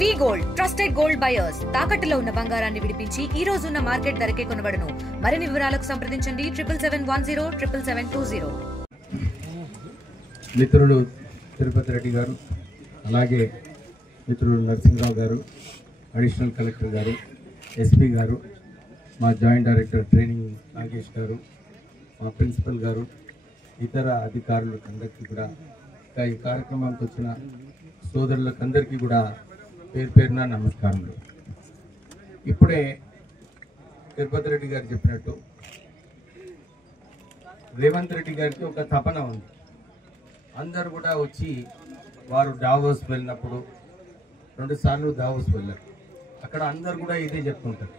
వి gold trusted gold buyers తాకట్టులో ఉన్న బంగారాన్ని విడిపించి ఈ రోజు ఉన్న మార్కెట్ ధరకే కొనబడును. మరిన్ని వివరాలకు సంప్రదించండి 77107720. మిత్రులు తిరుపతి రెడ్డి గారు, అలాగే మిత్రులు నరసింహరావు గారు, అడిషనల్ కలెక్టర్ గారు, ఎస్పీ గారు, మా జాయింట్ డైరెక్టర్ ట్రైనింగ్ నాగేష్ గారు, మా ప్రిన్సిపల్ గారు, ఇతర అధికారులకందరికీ కూడా, ఈ కార్యక్రమానికి వచ్చిన సోదరులకందరికీ కూడా పేరు పేరున నమస్కారములు. ఇప్పుడే తిరుపతి రెడ్డి గారు చెప్పినట్టు రేవంత్ రెడ్డి గారికి ఒక తపన ఉంది. అందరు కూడా వచ్చి వారు డావోస్ వెళ్ళినప్పుడు 2 సార్లు దావోస్ వెళ్ళారు. అక్కడ అందరు కూడా ఇదే చెప్తుంటారు,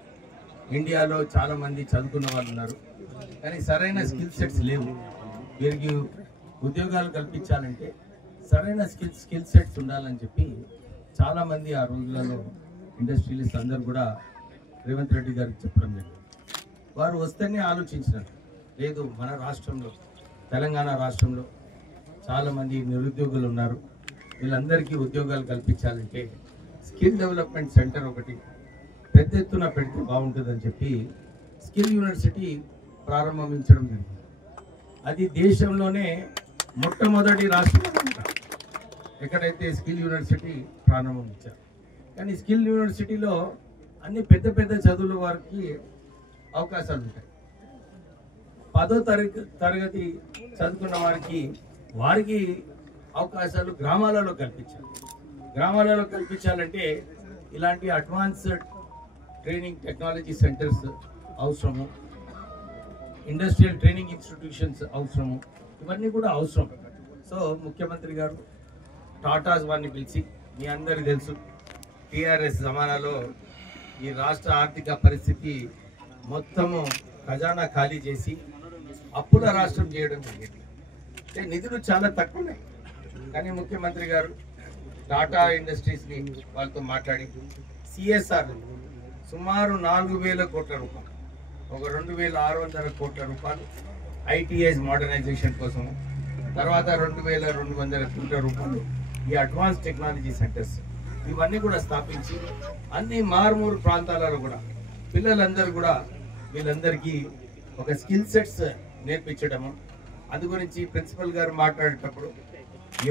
ఇండియాలో చాలామంది చదువుకున్న వాళ్ళు ఉన్నారు, కానీ సరైన స్కిల్ సెట్స్ లేవు. వీరికి ఉద్యోగాలు కల్పించాలంటే సరైన స్కిల్ సెట్స్ ఉండాలని చెప్పి చాలామంది ఆ రోజులలో ఇండస్ట్రియలిస్ట్ అందరు కూడా రేవంత్ రెడ్డి గారికి చెప్పడం జరిగింది. వారు వస్తేనే ఆలోచించినారు, లేదు మన రాష్ట్రంలో, తెలంగాణ రాష్ట్రంలో చాలామంది నిరుద్యోగులు ఉన్నారు, వీళ్ళందరికీ ఉద్యోగాలు కల్పించాలంటే స్కిల్ డెవలప్మెంట్ సెంటర్ ఒకటి పెద్ద ఎత్తున పెడితే బాగుంటుందని చెప్పి స్కిల్ యూనివర్సిటీ ప్రారంభించడం జరిగింది. అది దేశంలోనే మొట్టమొదటి రాష్ట్రం ఎక్కడైతే స్కిల్ యూనివర్సిటీ ప్రారంభించారు. కానీ స్కిల్ యూనివర్సిటీలో అన్ని పెద్ద పెద్ద చదువుల వారికి అవకాశాలు ఉంటాయి. 10వ తరగతి చదువుకున్న వారికి అవకాశాలు గ్రామాలలో కల్పించాలి. గ్రామాలలో కల్పించాలంటే ఇలాంటి అడ్వాన్స్డ్ ట్రైనింగ్ టెక్నాలజీ సెంటర్స్ అవసరము, ఇండస్ట్రియల్ ట్రైనింగ్ ఇన్స్టిట్యూషన్స్ అవసరము, ఇవన్నీ కూడా అవసరం. సో ముఖ్యమంత్రి గారు టాటాస్ వారిని పిలిచి, మీ అందరికీ తెలుసు టీఆర్ఎస్ జమానాలో ఈ రాష్ట్ర ఆర్థిక పరిస్థితి మొత్తము ఖజానా ఖాళీ చేసి అప్పుల రాష్ట్రం చేయడం జరిగింది. అంటే నిధులు చాలా తక్కువ ఉన్నాయి. కానీ ముఖ్యమంత్రి గారు టాటా ఇండస్ట్రీస్ని వాళ్ళతో మాట్లాడి సిఎస్ఆర్ సుమారు 4,000 కోట్ల రూపాయలు, ఒక 2,600 కోట్ల రూపాయలు ఐటీఐస్ మోడర్నైజేషన్ కోసం, తర్వాత 2,200 కోట్ల రూపాయలు ఈ అడ్వాన్స్ టెక్నాలజీ సెంటర్స్ ఇవన్నీ కూడా స్థాపించి అన్ని మారుమూరు ప్రాంతాలలో కూడా పిల్లలందరూ కూడా వీళ్ళందరికీ ఒక స్కిల్ సెట్స్ నేర్పించడము. అందు గురించి ప్రిన్సిపల్ గారు మాట్లాడేటప్పుడు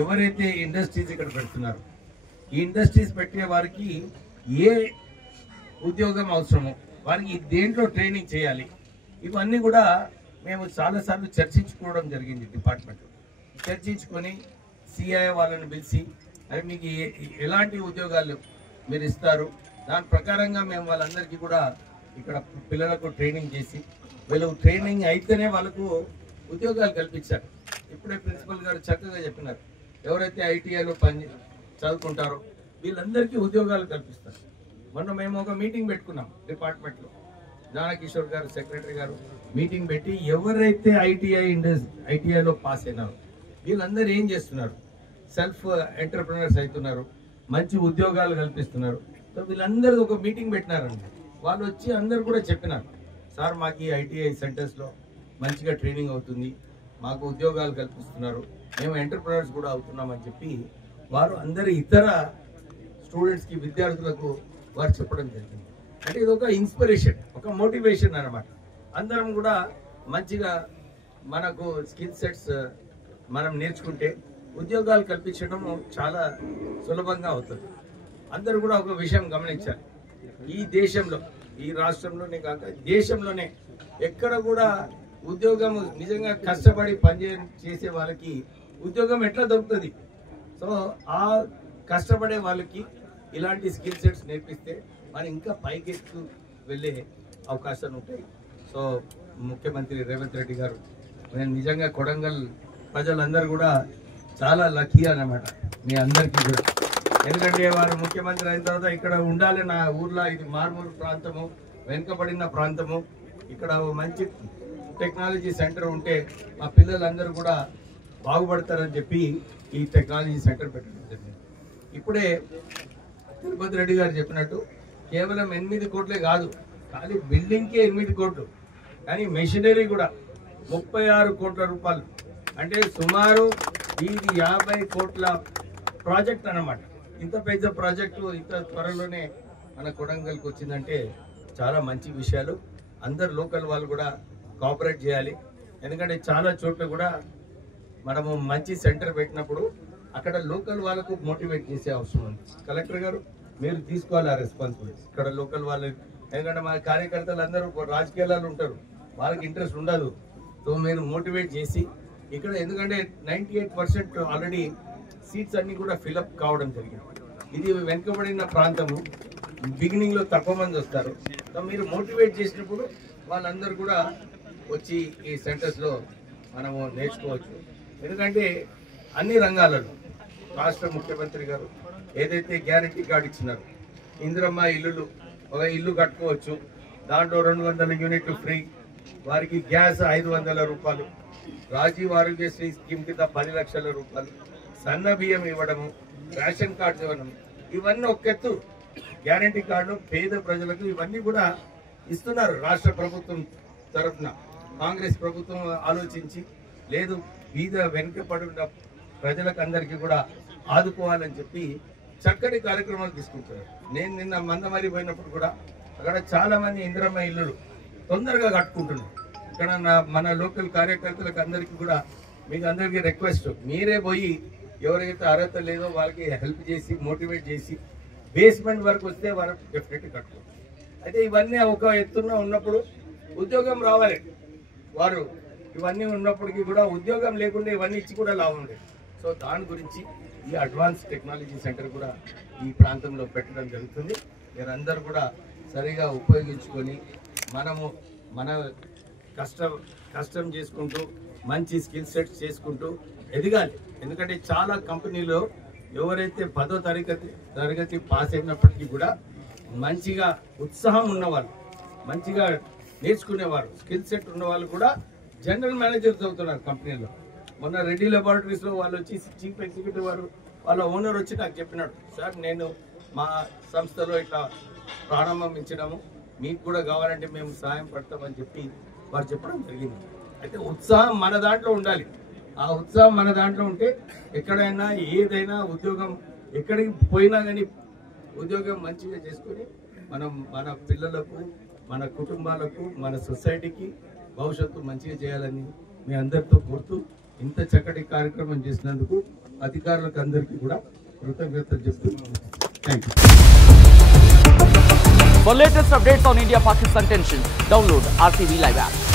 ఎవరైతే ఇండస్ట్రీస్ ఇక్కడ పెడుతున్నారో ఈ ఇండస్ట్రీస్ పెట్టే వారికి ఏ ఉద్యోగం అవసరమో వారికి దేంట్లో ట్రైనింగ్ చేయాలి, ఇవన్నీ కూడా మేము చాలాసార్లు చర్చించుకోవడం జరిగింది. డిపార్ట్మెంట్లో చర్చించుకొని సిఐ వాళ్ళని పిలిచి, అది మీకు ఎలాంటి ఉద్యోగాలు మీరు ఇస్తారు, దాని ప్రకారంగా మేము వాళ్ళందరికీ కూడా ఇక్కడ పిల్లలకు ట్రైనింగ్ చేసి, వీళ్ళు ట్రైనింగ్ అయితేనే వాళ్ళకు ఉద్యోగాలు కల్పించారు. ఇప్పుడే ప్రిన్సిపల్ గారు చక్కగా చెప్పినారు, ఎవరైతే ఐటీఐలో చదువుకుంటారో వీళ్ళందరికీ ఉద్యోగాలు కల్పిస్తారు. మొన్న మేము ఒక మీటింగ్ పెట్టుకున్నాం డిపార్ట్మెంట్లో, జ్ఞానకిషోర్ గారు సెక్రటరీ గారు మీటింగ్ పెట్టి, ఎవరైతే ఐటీఐలో పాస్ అయినారో వీళ్ళందరూ ఏం చేస్తున్నారు, సెల్ఫ్ ఎంటర్ప్రినర్స్ అవుతున్నారు, మంచి ఉద్యోగాలు కల్పిస్తున్నారు. సో వీళ్ళందరూ ఒక మీటింగ్ పెట్టినారండి. వాళ్ళు వచ్చి అందరు కూడా చెప్పినారు, సార్ మాకు ఈ ఐటీఐ సెంటర్స్లో మంచిగా ట్రైనింగ్ అవుతుంది, మాకు ఉద్యోగాలు కల్పిస్తున్నారు, మేము ఎంటర్ప్రినర్స్ కూడా అవుతున్నామని చెప్పి వారు అందరు ఇతర స్టూడెంట్స్కి, విద్యార్థులకు వారు చెప్పడం జరిగింది. అంటే ఇది ఒక ఇన్స్పిరేషన్, ఒక మోటివేషన్ అన్నమాట. అందరం కూడా మంచిగా మనకు స్కిల్ సెట్స్ మనం నేర్చుకుంటే ఉద్యోగాలు కల్పించడం చాలా సులభంగా అవుతుంది. అందరూ కూడా ఒక విషయం గమనించాలి, ఈ దేశంలో, ఈ రాష్ట్రంలోనే కాక దేశంలోనే ఎక్కడ కూడా ఉద్యోగం నిజంగా కష్టపడి చేసే వాళ్ళకి ఉద్యోగం ఎట్లా దొరుకుతుంది. సో ఆ కష్టపడే వాళ్ళకి ఇలాంటి స్కిల్ సెట్స్ నేర్పిస్తే మనం ఇంకా పైకెత్తు వెళ్ళే అవకాశాలు ఉంటాయి. సో ముఖ్యమంత్రి రేవంత్ రెడ్డి గారు, నేను నిజంగా కొడంగల్ ప్రజలందరూ కూడా చాలా లక్కీ అన్నమాట మీ అందరికీ కూడా. ఎందుకంటే వారు ముఖ్యమంత్రి అయిన తర్వాత ఇక్కడ ఉండాలి, నా ఊర్లో ఇది మారుమూరు ప్రాంతము, వెనుకబడిన ప్రాంతము, ఇక్కడ మంచి టెక్నాలజీ సెంటర్ ఉంటే మా పిల్లలందరూ కూడా బాగుపడతారని చెప్పి ఈ టెక్నాలజీ సెంటర్ పెట్టడం జరిగింది. ఇప్పుడే తిరుపతి రెడ్డి గారు చెప్పినట్టు కేవలం 8 కోట్లే కాదు, కానీ బిల్డింగ్కే 8 కోట్లు, కానీ మెషినరీ కూడా 36 కోట్ల రూపాయలు, అంటే సుమారు ఇది 50 కోట్ల ప్రాజెక్ట్ అన్నమాట. ఇంత పెద్ద ప్రాజెక్టు ఇంత త్వరలోనే మన కొడంగల్కి వచ్చిందంటే చాలా మంచి విషయాలు. అందరు లోకల్ వాళ్ళు కూడా కోఆపరేట్ చేయాలి. ఎందుకంటే చాలా చోట్ల కూడా మనము మంచి సెంటర్ పెట్టినప్పుడు అక్కడ లోకల్ వాళ్ళకు మోటివేట్ చేసే అవసరం ఉంది. కలెక్టర్ గారు మీరు తీసుకోవాలి ఆ రెస్పాన్సిబిలిటీ. ఇక్కడ లోకల్ వాళ్ళు, ఎందుకంటే మన కార్యకర్తలు అందరూ రాజకీయాలు ఉంటారు, వాళ్ళకి ఇంట్రెస్ట్ ఉండదు. సో మీరు మోటివేట్ చేసి ఇక్కడ, ఎందుకంటే 98% ఆల్రెడీ సీట్స్ అన్ని కూడా ఫిలప్ కావడం జరిగింది. ఇది వెనుకబడిన ప్రాంతము, బిగినింగ్లో తక్కువ మంది వస్తారు. సో మీరు మోటివేట్ చేసినప్పుడు వాళ్ళందరూ కూడా వచ్చి ఈ సెంటర్స్లో మనము నేర్చుకోవచ్చు. ఎందుకంటే అన్ని రంగాలలో రాష్ట్ర ముఖ్యమంత్రి గారు ఏదైతే గ్యారంటీ కార్డు ఇచ్చినారో, ఇందిరమ్మ ఇల్లులు, ఒక ఇల్లు కట్టుకోవచ్చు, దాంట్లో 200 యూనిట్లు ఫ్రీ, వారికి గ్యాస్ 500 రూపాయలు, రాజీవ్ ఆరోగ్యశ్రీ స్కీమ్ కింద 10 లక్షల రూపాయలు, సన్న బియ్యం ఇవ్వడము, రేషన్ కార్డు ఇవ్వడం, ఇవన్నీ ఒకెత్తు. గ్యారంటీ కార్డు పేద ప్రజలకు ఇవన్నీ కూడా ఇస్తున్నారు రాష్ట్ర ప్రభుత్వం తరఫున. కాంగ్రెస్ ప్రభుత్వం ఆలోచించి లేదు, బీద వెనుకబడిన ప్రజలకు అందరికీ కూడా ఆదుకోవాలని చెప్పి చక్కటి కార్యక్రమాలు తీసుకుంటారు. నేను నిన్న మందమరి పోయినప్పుడు కూడా అక్కడ చాలా మంది ఇందిరమ్మ ఇల్లులు తొందరగా కట్టుకుంటున్నారు. ఇక్కడ మన లోకల్ కార్యకర్తలకు అందరికీ కూడా మీకు అందరికీ రిక్వెస్ట్, మీరే పోయి ఎవరైతే అర్హత లేదో వాళ్ళకి హెల్ప్ చేసి మోటివేట్ చేసి బేస్మెంట్ వరకు వస్తే వారు డెఫినెట్గా కట్టుకోవచ్చు. అయితే ఇవన్నీ ఒక ఎత్తున ఉన్నప్పుడు ఉద్యోగం రావాలి. వారు ఇవన్నీ ఉన్నప్పటికీ కూడా ఉద్యోగం లేకుండా ఇవన్నీ ఇచ్చి కూడా లాభం లేదు. సో దాని గురించి ఈ అడ్వాన్స్ టెక్నాలజీ సెంటర్ కూడా ఈ ప్రాంతంలో పెట్టడం జరుగుతుంది. మీరందరూ కూడా సరిగా ఉపయోగించుకొని మనము మన కష్టం చేసుకుంటూ మంచి స్కిల్ సెట్స్ చేసుకుంటూ ఎదగాలి. ఎందుకంటే చాలా కంపెనీలో ఎవరైతే 10వ తరగతి పాస్ అయినప్పటికీ కూడా మంచిగా ఉత్సాహం ఉన్నవాళ్ళు, మంచిగా నేర్చుకునేవారు, స్కిల్ సెట్ ఉన్న వాళ్ళు కూడా జనరల్ మేనేజర్స్ అవుతున్నారు కంపెనీలో. మొన్న రెడ్డి లెబార్టరీస్లో వాళ్ళు వచ్చి చీఫ్ ఎగ్జిక్యూటివ్ వాళ్ళ ఓనర్ వచ్చి నాకు చెప్పినాడు, సార్ నేను మా సంస్థలో ఇట్లా ప్రారంభించినాము, మీకు కూడా కావాలంటే మేము సహాయం పడతామని చెప్పి వారు చెప్పడం జరిగింది. అయితే ఉత్సాహం మన దాంట్లో ఉండాలి. ఆ ఉత్సాహం మన దాంట్లో ఉంటే ఎక్కడైనా ఏదైనా ఉద్యోగం, ఎక్కడికి పోయినా కానీ ఉద్యోగం మంచిగా చేసుకొని మనం మన పిల్లలకు, మన కుటుంబాలకు, మన సొసైటీకి భవిష్యత్తు మంచిగా చేయాలని మీ అందరితో కోరుతూ ఇంత చక్కటి కార్యక్రమం చేసినందుకు అధికారులకు అందరికీ కూడా కృతజ్ఞతలు చెప్తూ thank you. For latest updates on India-Pakistan tensions, download RTV Live app.